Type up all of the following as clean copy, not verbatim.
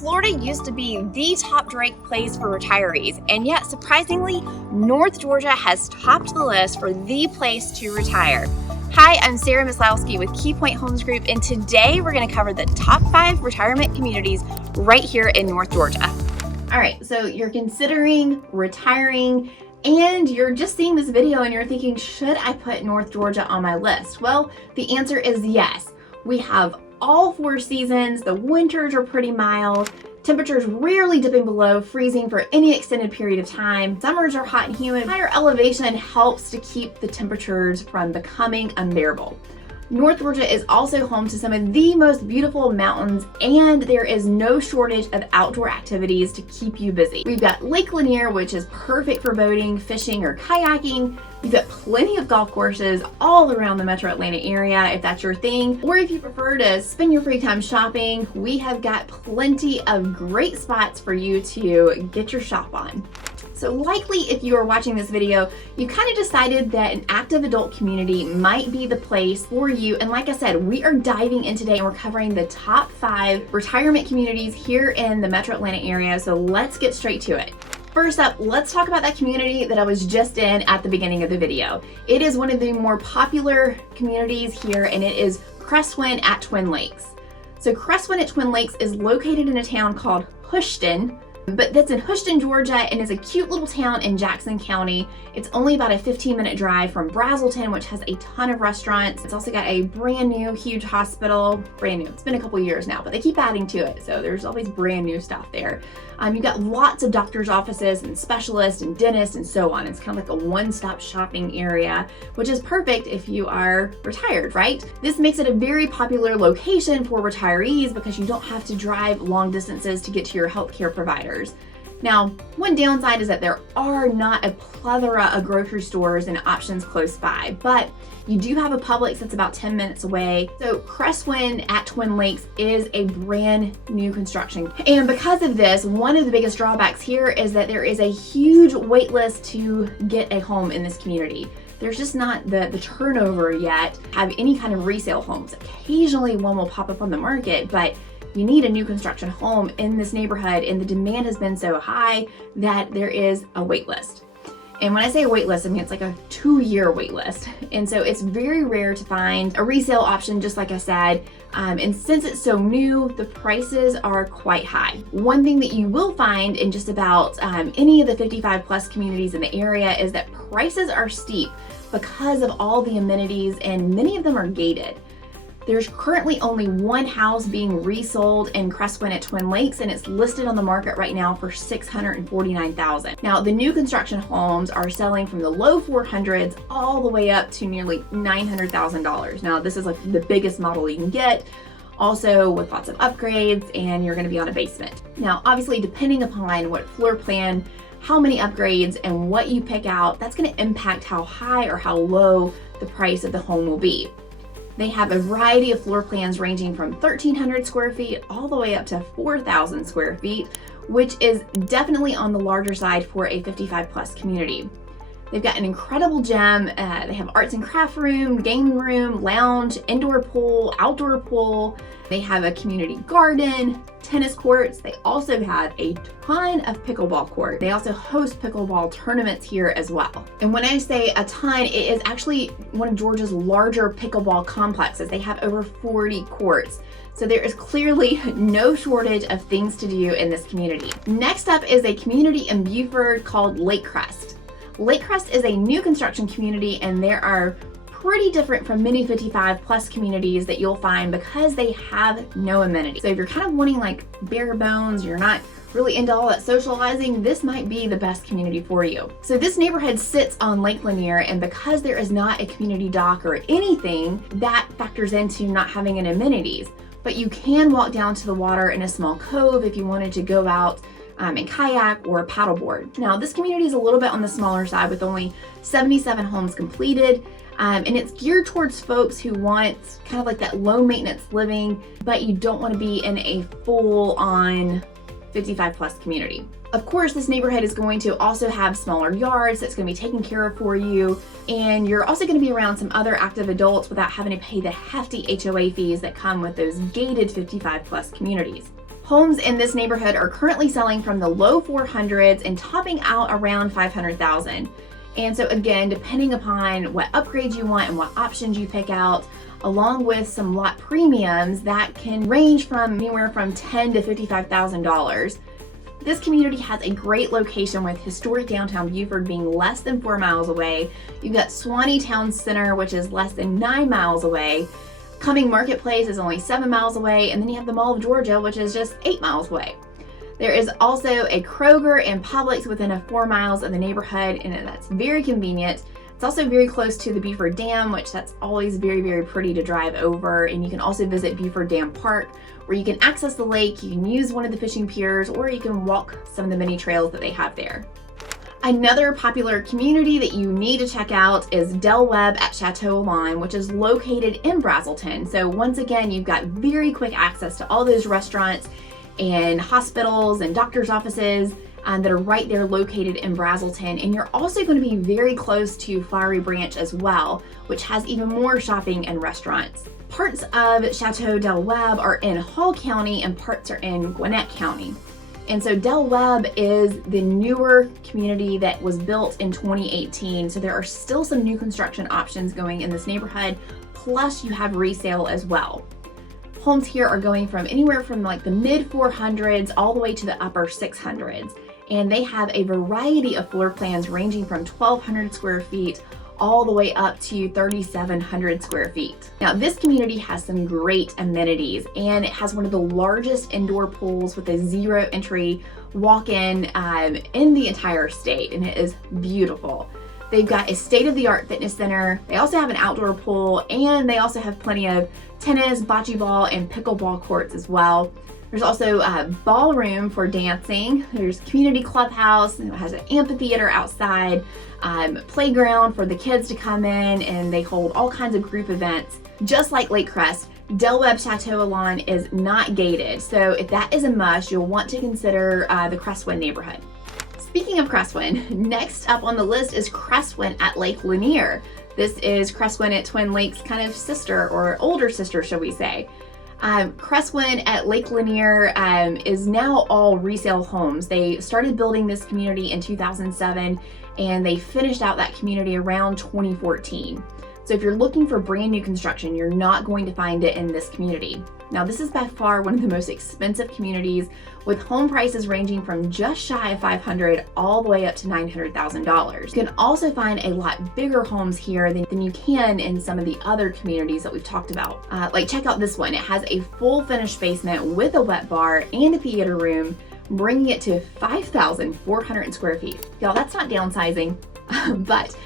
Florida used to be the top-ranked place for retirees, and yet, surprisingly, North Georgia has topped the list for the place to retire. Hi, I'm Sarah Maslowski with KeyPoint Homes Group, and today we're going to cover the top 5 retirement communities right here in North Georgia. All right, so you're considering retiring, and you're just seeing this video and you're thinking, should I put North Georgia on my list? Well, the answer is yes. We have all 4 seasons. The winters are pretty mild. Temperatures rarely dipping below freezing for any extended period of time. Summers are hot and humid. Higher elevation helps to keep the temperatures from becoming unbearable. North Georgia is also home to some of the most beautiful mountains, and there is no shortage of outdoor activities to keep you busy. We've got Lake Lanier, which is perfect for boating, fishing, or kayaking. You've got plenty of golf courses all around the metro Atlanta area if that's your thing. Or if you prefer to spend your free time shopping, we have got plenty of great spots for you to get your shop on. So likely if you are watching this video, you kind of decided that an active adult community might be the place for you. And like I said, we are diving in today and we're covering the top 5 retirement communities here in the metro Atlanta area. So let's get straight to it. First up, let's talk about that community that I was just in at the beginning of the video. It is one of the more popular communities here, and it is Crestwood at Twin Lakes. So Crestwood at Twin Lakes is located in a town called Houston, but that's in Houston, Georgia, and is a cute little town in Jackson County. It's only about a 15-minute drive from Brazelton, which has a ton of restaurants. It's also got a brand new, huge hospital. Brand new. It's been a couple years now, but they keep adding to it, so there's always brand new stuff there. You've got lots of doctor's offices and specialists and dentists and so on. It's kind of like a one-stop shopping area, which is perfect if you are retired, right? This makes it a very popular location for retirees because you don't have to drive long distances to get to your healthcare providers. Now, one downside is that there are not a plethora of grocery stores and options close by, but you do have a Publix that's about 10 minutes away. So Crestwood at Twin Lakes is a brand new construction. And because of this, one of the biggest drawbacks here is that there is a huge wait list to get a home in this community. There's just not the turnover yet to have any kind of resale homes. Occasionally one will pop up on the market, but you need a new construction home in this neighborhood, and the demand has been so high that there is a wait list. And when I say a wait list, I mean it's like a 2-year wait list. And so it's very rare to find a resale option, just like I said. And since it's so new, the prices are quite high. One thing that you will find in just about any of the 55 plus communities in the area is that prices are steep because of all the amenities, and many of them are gated. There's currently only one house being resold in Crestwood at Twin Lakes, and it's listed on the market right now for $649,000. Now, the new construction homes are selling from the low 400s all the way up to nearly $900,000. Now, this is like the biggest model you can get, also with lots of upgrades, and you're going to be on a basement. Now, obviously, depending upon what floor plan, how many upgrades, and what you pick out, that's going to impact how high or how low the price of the home will be. They have a variety of floor plans ranging from 1,300 square feet all the way up to 4,000 square feet, which is definitely on the larger side for a 55 plus community. They've got an incredible gym. They have arts and craft room, game room, lounge, indoor pool, outdoor pool. They have a community garden, tennis courts. They also have a ton of pickleball courts. They also host pickleball tournaments here as well. And when I say a ton, it is actually one of Georgia's larger pickleball complexes. They have over 40 courts. So there is clearly no shortage of things to do in this community. Next up is a community in Beaufort called Lakecrest. Lakecrest is a new construction community, and there are pretty different from many 55 plus communities that you'll find because they have no amenities. So if you're kind of wanting like bare bones, you're not really into all that socializing, this might be the best community for you. So this neighborhood sits on Lake Lanier, and because there is not a community dock or anything, that factors into not having any amenities. But you can walk down to the water in a small cove if you wanted to go out and kayak or paddleboard. Now, this community is a little bit on the smaller side with only 77 homes completed, and it's geared towards folks who want kind of like that low maintenance living, but you don't want to be in a full-on 55 plus community. Of course, this neighborhood is going to also have smaller yards that's going to be taken care of for you, and you're also going to be around some other active adults without having to pay the hefty HOA fees that come with those gated 55 plus communities. Homes in this neighborhood are currently selling from the low 400s and topping out around 500,000. And so again, depending upon what upgrades you want and what options you pick out, along with some lot premiums that can range from anywhere from $10,000 to $55,000. This community has a great location with historic downtown Buford being less than 4 miles away. You've got Swanee Town Center, which is less than 9 miles away. Cumming Marketplace is only 7 miles away, and then you have the Mall of Georgia, which is just 8 miles away. There is also a Kroger and Publix within 4 miles of the neighborhood, and that's very convenient. It's also very close to the Buford Dam, which that's always very, very pretty to drive over. And you can also visit Buford Dam Park, where you can access the lake, you can use one of the fishing piers, or you can walk some of the many trails that they have there. Another popular community that you need to check out is Webb at Chateau Lawn, which is located in Brazelton. So once again, you've got very quick access to all those restaurants and hospitals and doctor's offices that are right there located in Brazelton. And you're also going to be very close to Flowery Branch as well, which has even more shopping and restaurants. Parts of Chateau Del Webb are in Hall County and parts are in Gwinnett County. And so Del Webb is the newer community that was built in 2018. So there are still some new construction options going in this neighborhood, plus you have resale as well. Homes here are going from anywhere from like the mid 400s all the way to the upper 600s. And they have a variety of floor plans ranging from 1,200 square feet all the way up to 3,700 square feet. Now this community has some great amenities, and it has one of the largest indoor pools with a zero entry walk-in in the entire state, and it is beautiful. They've got a state-of-the-art fitness center. They also have an outdoor pool, and they also have plenty of tennis, bocce ball, and pickleball courts as well. There's also a ballroom for dancing. There's community clubhouse, and it has an amphitheater outside, playground for the kids to come in, and they hold all kinds of group events. Just like Lakecrest, Del Webb Chateau Lawn is not gated. So if that is a must, you'll want to consider the Crestwood neighborhood. Speaking of Crestwood, next up on the list is Crestwood at Lake Lanier. This is Crestwood at Twin Lakes' kind of sister, or older sister, shall we say. Crestwood at Lake Lanier is now all resale homes. They started building this community in 2007, and they finished out that community around 2014. So if you're looking for brand new construction, you're not going to find it in this community. Now this is by far one of the most expensive communities, with home prices ranging from just shy of $500 all the way up to $900,000. You can also find a lot bigger homes here than you can in some of the other communities that we've talked about. Like check out this one. It has a full finished basement with a wet bar and a theater room, bringing it to 5,400 square feet. Y'all, that's not downsizing. But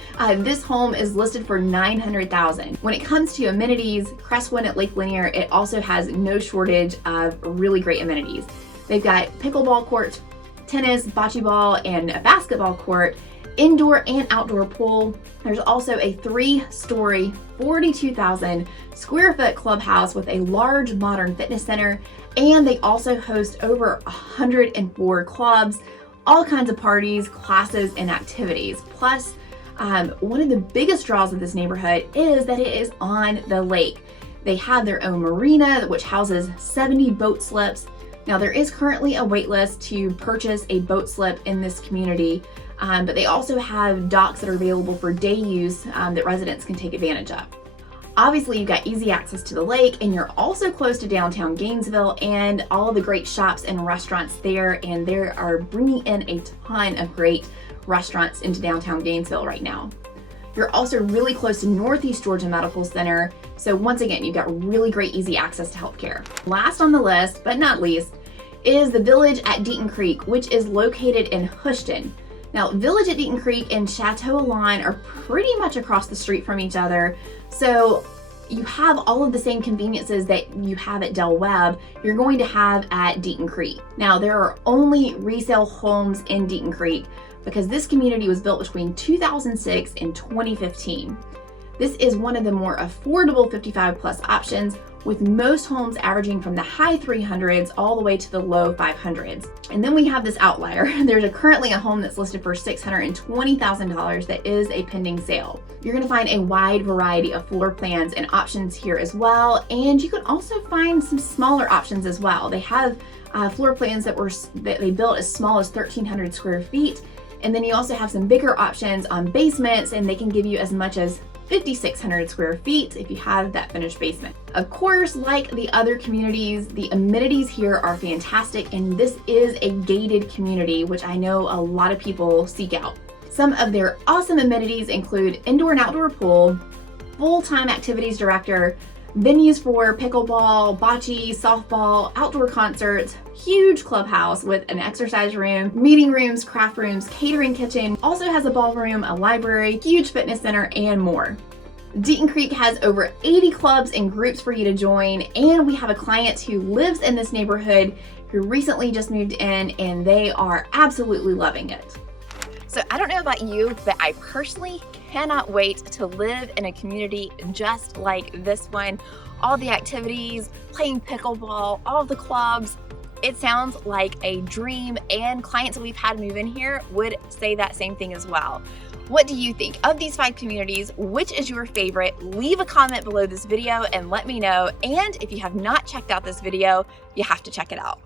this home is listed for $900,000. When it comes to amenities, Crestwood at Lake Lanier, it also has no shortage of really great amenities. They've got pickleball courts, tennis, bocce ball, and a basketball court, indoor and outdoor pool. There's also a 3-story, 42,000 square foot clubhouse with a large modern fitness center, and they also host over 104 clubs, all kinds of parties, classes, and activities. Plus, one of the biggest draws of this neighborhood is that it is on the lake. They have their own marina, which houses 70 boat slips. Now, there is currently a wait list to purchase a boat slip in this community, but they also have docks that are available for day use that residents can take advantage of. Obviously, you've got easy access to the lake, and you're also close to downtown Gainesville and all of the great shops and restaurants there, and they are bringing in a ton of great restaurants into downtown Gainesville right now. You're also really close to Northeast Georgia Medical Center, so once again, you've got really great easy access to healthcare. Last on the list, but not least, is the Village at Deaton Creek, which is located in Houston. Now, Village at Deaton Creek and Chateau Lawn are pretty much across the street from each other, so you have all of the same conveniences that you have at Del Webb, you're going to have at Deaton Creek. Now, there are only resale homes in Deaton Creek because this community was built between 2006 and 2015. This is one of the more affordable 55 plus options, with most homes averaging from the high 300s all the way to the low 500s. And then we have this outlier. There's currently a home that's listed for $620,000 that is a pending sale. You're gonna find a wide variety of floor plans and options here as well, and you can also find some smaller options as well. They have floor plans that they built as small as 1,300 square feet. And then you also have some bigger options on basements, and they can give you as much as 5,600 square feet if you have that finished basement. Of course, like the other communities, the amenities here are fantastic, and this is a gated community, which I know a lot of people seek out. Some of their awesome amenities include indoor and outdoor pool, full-time activities director, venues for pickleball, bocce, softball, outdoor concerts, huge clubhouse with an exercise room, meeting rooms, craft rooms, catering kitchen, also has a ballroom, a library, huge fitness center, and more. Deaton Creek has over 80 clubs and groups for you to join, and we have a client who lives in this neighborhood who recently just moved in, and they are absolutely loving it. So I don't know about you, but I personally cannot wait to live in a community just like this one. All the activities, playing pickleball, all the clubs. It sounds like a dream, and clients that we've had move in here would say that same thing as well. What do you think of these 5 communities? Which is your favorite? Leave a comment below this video and let me know. And if you have not checked out this video, you have to check it out.